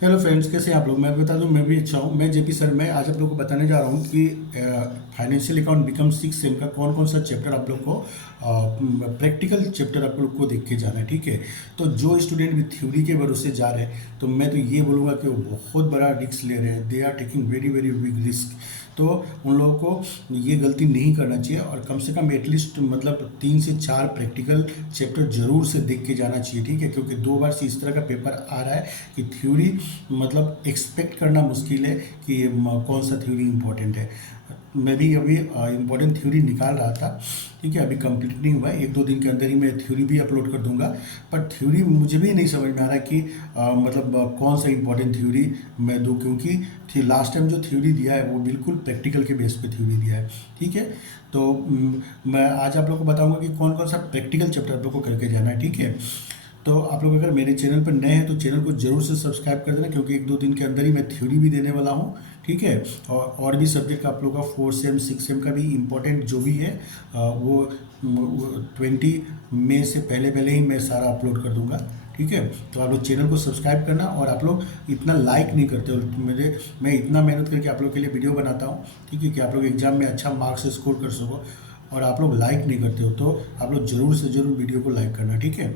Hello friends, कैसे हैं आप लोग। मैं बता दूं, मैं भी अच्छा हूं। मैं जेपी सर। मैं आज आप लोगों को बताने जा रहा हूं कि फाइनेंशियल अकाउंट बिकम 6 सेम का कौन कौन सा चैप्टर आप लोग को प्रैक्टिकल चैप्टर आप लोग को देख के जाना है। ठीक है। तो जो स्टूडेंट भी थ्योरी के भरोसे जा रहे हैं, तो मैं तो ये बोलूँगा कि वो बहुत बड़ा रिस्क ले रहे हैं। They are taking very very big risk. तो उन लोगों को ये गलती नहीं करना चाहिए और कम से कम एटलीस्ट मतलब 3 से 4 प्रैक्टिकल चैप्टर जरूर से देख के जाना चाहिए। ठीक है, क्योंकि 2 बार से इस तरह का पेपर आ रहा है कि थ्योरी मतलब एक्सपेक्ट करना मुश्किल है कि कौन सा थ्योरी इम्पोर्टेंट है। मैं भी अभी इम्पोर्टेंट थ्योरी निकाल रहा था। ठीक है, अभी कंप्लीट नहीं हुआ है। 1-2 दिन के अंदर ही मैं थ्योरी भी अपलोड कर दूंगा। पर थ्योरी मुझे भी नहीं समझ में आ रहा कि मतलब कौन सा इम्पोर्टेंट थ्योरी मैं दूँ, क्योंकि लास्ट टाइम जो थ्योरी दिया है वो बिल्कुल प्रैक्टिकल के बेस पे थ्योरी दिया है। ठीक है। तो मैं आज आप लोग को बताऊंगा कि कौन कौन सा प्रैक्टिकल चैप्टर आप लोग को करके जाना है। ठीक है। तो आप लोग अगर मेरे चैनल पर नए हैं तो चैनल को जरूर से सब्सक्राइब कर देना, क्योंकि 1-2 दिन के अंदर ही मैं थ्योरी भी देने वाला हूँ। ठीक है। और भी सब्जेक्ट आप लोग का 4 सेम 6 सेम का भी इम्पोर्टेंट जो भी है वो 20 मई से पहले पहले ही मैं सारा अपलोड कर दूंगा। ठीक है। तो आप लोग चैनल को सब्सक्राइब करना। और आप लोग इतना लाइक नहीं करते हो मैं इतना मेहनत करके आप लोग के लिए वीडियो बनाता हूँ। ठीक है, कि आप लोग एग्जाम में अच्छा मार्क्स स्कोर कर सको, और आप लोग लाइक नहीं करते हो। तो आप लोग जरूर से जरूर वीडियो को लाइक करना। ठीक है।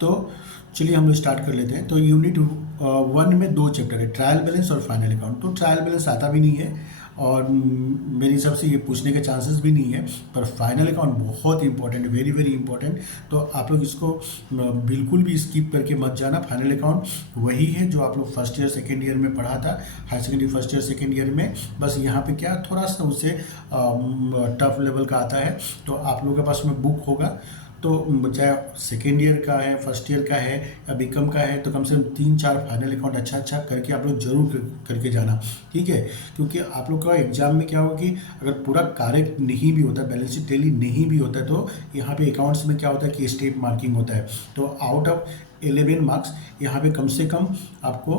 तो चलिए हम लोग स्टार्ट कर लेते हैं। तो यूनिट 1 में 2 चैप्टर है, ट्रायल बैलेंस और फाइनल अकाउंट। तो ट्रायल बैलेंस आता भी नहीं है और मेरे हिसाब से ये पूछने के चांसेस भी नहीं है। पर फाइनल अकाउंट बहुत इंपॉर्टेंट है, वेरी वेरी इंपॉर्टेंट। तो आप लोग इसको बिल्कुल भी स्किप करके मत जाना। फाइनल अकाउंट वही है जो आप लोग फर्स्ट ईयर सेकेंड ईयर में पढ़ा था, higher secondary first year second year में। बस यहाँ पे क्या थोड़ा सा उससे टफ लेवल का आता है। तो आप लोगों के पास में बुक होगा, तो चाहे सेकेंड ईयर का है, फर्स्ट ईयर का है या बीकॉम का है, तो कम से कम 3-4 फाइनल अकाउंट अच्छा अच्छा करके आप लोग जरूर करके जाना। ठीक है। क्योंकि आप लोग का एग्जाम में क्या होगा कि अगर पूरा करेक्ट नहीं भी होता है, बैलेंस शीट टैली नहीं भी होता है, तो यहाँ पे अकाउंट्स में क्या होता है कि स्टेप मार्किंग होता है। तो आउट ऑफ 11 मार्क्स यहाँ पे कम से कम आपको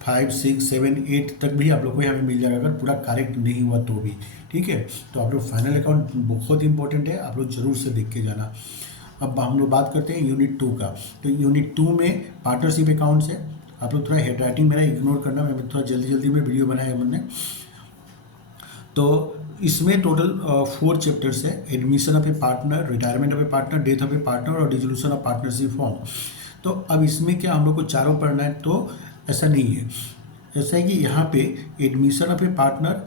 5, 6, 7, 8 तक भी आप लोग को यहाँ पे मिल जाएगा, अगर पूरा करेक्ट नहीं हुआ तो भी। ठीक है। तो आप लोग फाइनल अकाउंट बहुत इंपॉर्टेंट है, आप लोग जरूर से देख के जाना। अब हम लोग बात करते हैं यूनिट 2 का। तो यूनिट 2 में पार्टनरशिप अकाउंट्स है। आप लोग थोड़ा हेड राइटिंग मेरा इग्नोर करना, मैं थोड़ा जल्दी जल्दी में वीडियो बनाया है मैंने। तो इसमें टोटल 4 चैप्टर्स है, admission of A partner, retirement of A partner, death of A partner और डिसोल्यूशन ऑफ पार्टनरशिप फॉर्म। तो अब इसमें क्या हम लोग को चारों पढ़ना है, तो ऐसा नहीं है। ऐसा है कि यहाँ पे एडमिशन ऑफ ए पार्टनर,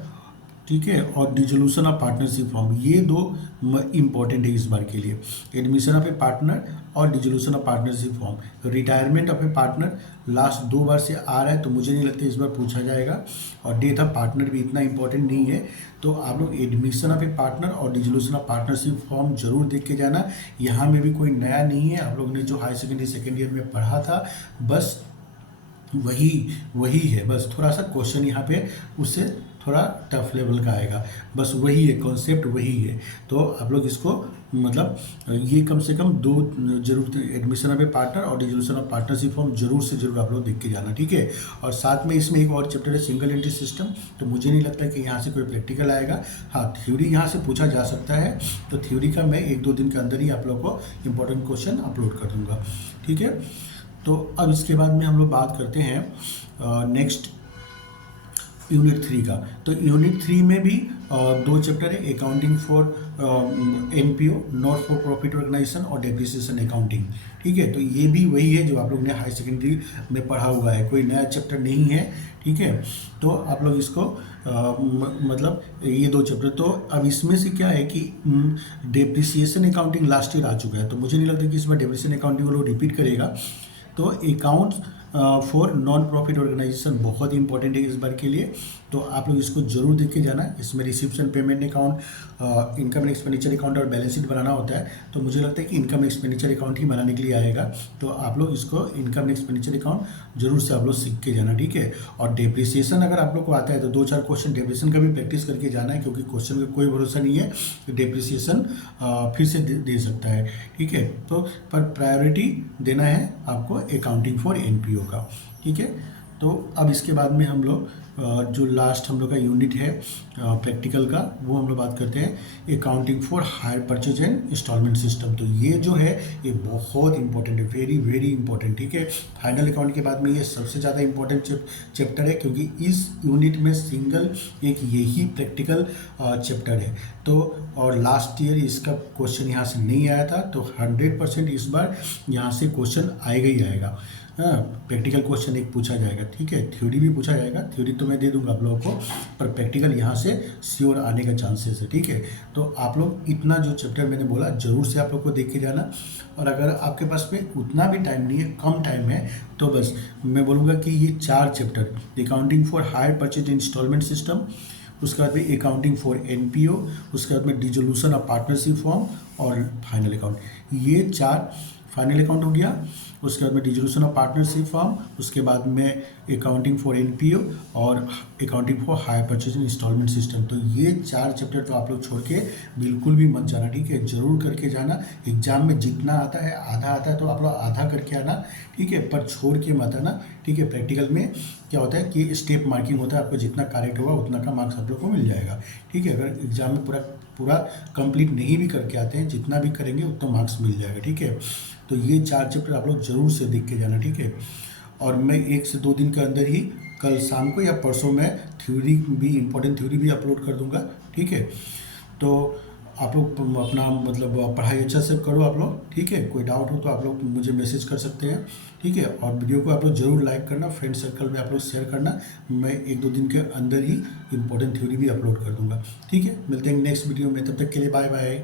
ठीक है, और डिसोल्यूशन ऑफ पार्टनरशिप फॉर्म, ये दो इंपॉर्टेंट है इस बार के लिए। एडमिशन ऑफ ए पार्टनर और dissolution of partnership form. Retirement of A partner last 2 बार से आ रहा है, तो मुझे नहीं लगता इस बार पूछा जाएगा। और डेथ ऑफ पार्टनर भी इतना इंपॉर्टेंट नहीं है। तो आप लोग एडमिशन ऑफ ए पार्टनर और डिसोल्यूशन ऑफ पार्टनरशिप फॉर्म जरूर देख के जाना। यहाँ में भी कोई नया नहीं है, आप लोग ने जो हायर सेकेंडरी सेकेंड ईयर में पढ़ा था बस वही वही है। बस थोड़ा सा क्वेश्चन यहाँ पे उससे थोड़ा टफ लेवल का आएगा, बस वही है, कॉन्सेप्ट वही है। तो आप लोग इसको मतलब ये कम से कम 2 जरूर, एडमिशन ऑफ ए पार्टनर और डिसोल्यूशन ऑफ पार्टनरशिप फॉर्म जरूर से जरूर आप लोग देख के जाना। ठीक है। और साथ में इसमें एक और चैप्टर है सिंगल एंट्री सिस्टम। तो मुझे नहीं लगता कि यहाँ से कोई प्रैक्टिकल आएगा। हाँ, थ्योरी यहाँ से पूछा जा सकता है। तो थ्योरी का मैं 1-2 दिन के अंदर ही आप लोग को इंपॉर्टेंट क्वेश्चन अपलोड कर दूंगा। ठीक है। तो अब इसके बाद में हम लोग बात करते हैं नेक्स्ट यूनिट 3 का। तो यूनिट 3 में भी 2 चैप्टर है, accounting for NPO, not for profit organisation, और डेप्रिसिएशन अकाउंटिंग। ठीक है। तो ये भी वही है जो आप लोग ने हाई सेकेंडरी में पढ़ा हुआ है, कोई नया चैप्टर नहीं है। ठीक है। तो आप लोग इसको मतलब ये 2 चैप्टर। तो अब इसमें से क्या है कि डेप्रिसिएशन अकाउंटिंग लास्ट ईयर आ चुका है, तो मुझे नहीं लगता कि इस बार डेप्रिसिएशन अकाउंटिंग वो लोग रिपीट करेगा। तो accounts for non profit organisation बहुत इंपॉर्टेंट है इस बार के लिए। तो आप लोग इसको जरूर देख के जाना। इसमें reception, payment account, income and expenditure account और बैलेंस शीट बनाना होता है। तो मुझे लगता है कि इनकम एक्सपेंडिचर अकाउंट ही बनाने के लिए आएगा। तो आप लोग इसको इनकम एंड एक्सपेंडिचर अकाउंट जरूर से आप लोग सीख के जाना। ठीक है। और डेप्रिसिएशन अगर आप लोग को आता है तो 2-4 क्वेश्चन डेप्रिसिएशन का भी प्रैक्टिस करके जाना है, क्योंकि क्वेश्चन का कोई भरोसा नहीं है कि डेप्रिसिएशन फिर से दे सकता है। ठीक है। तो पर प्रायोरिटी देना है आपको अकाउंटिंग फॉर एनपीओ का। ठीक है। तो अब इसके बाद में हम लोग जो लास्ट हम लोग का यूनिट है प्रैक्टिकल का, वो हम लोग बात करते हैं accounting for hire purchase and installment system. तो ये जो है ये बहुत इंपॉर्टेंट है, वेरी वेरी इंपॉर्टेंट, ठीक है। फाइनल अकाउंट के बाद में ये सबसे ज़्यादा इंपॉर्टेंट चैप्टर है, क्योंकि इस यूनिट में सिंगल एक यही प्रैक्टिकल चैप्टर है। तो और लास्ट ईयर इसका क्वेश्चन यहाँ से नहीं आया था, तो 100% इस बार यहाँ से क्वेश्चन आएगा ही आएगा। हाँ, प्रैक्टिकल क्वेश्चन एक पूछा जाएगा, ठीक है। थ्योरी भी पूछा जाएगा, थ्योरी तो मैं दे दूंगा आप लोगों को, पर प्रैक्टिकल यहाँ से श्योर आने का चांसेस है, ठीक है। तो आप लोग इतना जो चैप्टर मैंने बोला जरूर से आप लोग को देख के जाना। और अगर आपके पास में उतना भी टाइम नहीं है, कम टाइम है, तो बस मैं बोलूँगा कि ये 4 chapter accounting for hire purchase installment system, उसके बाद में अकाउंटिंग फॉर एनपीओ, उसके बाद में डिसोल्यूशन ऑफ पार्टनरशिप फॉर्म और फाइनल अकाउंट, ये 4 फाइनल अकाउंट हो गया। उसके बाद में डिसोल्यूशन ऑफ पार्टनरशिप फॉर्म, उसके बाद में अकाउंटिंग फॉर एनपीओ और accounting for hire purchase installment system. तो ये 4 चैप्टर तो आप लोग छोड़ के बिल्कुल भी मत जाना, ठीक है। जरूर करके जाना। एग्जाम में जितना आता है आधा आता है तो आप लोग आधा करके आना, ठीक है, पर छोड़ के मत आना, ठीक है। प्रैक्टिकल में क्या होता है कि स्टेप मार्किंग होता है, आपको जितना करेक्ट होगा उतना का मार्क्स आप लोग को मिल जाएगा, ठीक है। अगर एग्जाम में पूरा कंप्लीट नहीं भी करके आते हैं, जितना भी करेंगे उतना मार्क्स मिल जाएगा, ठीक है। तो ये 4 चैप्टर आप लोग जरूर से देख के जाना, ठीक है। और मैं 1 से 2 दिन के अंदर ही कल शाम को या परसों में थ्योरी भी, इम्पोर्टेंट थ्योरी भी अपलोड कर दूंगा, ठीक है। तो आप लोग अपना मतलब पढ़ाई अच्छा से करो आप लोग, ठीक है। कोई डाउट हो तो आप लोग मुझे मैसेज कर सकते हैं, ठीक है। और वीडियो को आप लोग जरूर लाइक करना, फ्रेंड सर्कल में आप लोग शेयर करना। मैं 1-2 दिन के अंदर ही इम्पोर्टेंट थ्योरी भी अपलोड कर दूंगा, ठीक है। मिलते हैं नेक्स्ट वीडियो में, तब तक के लिए बाय बाय।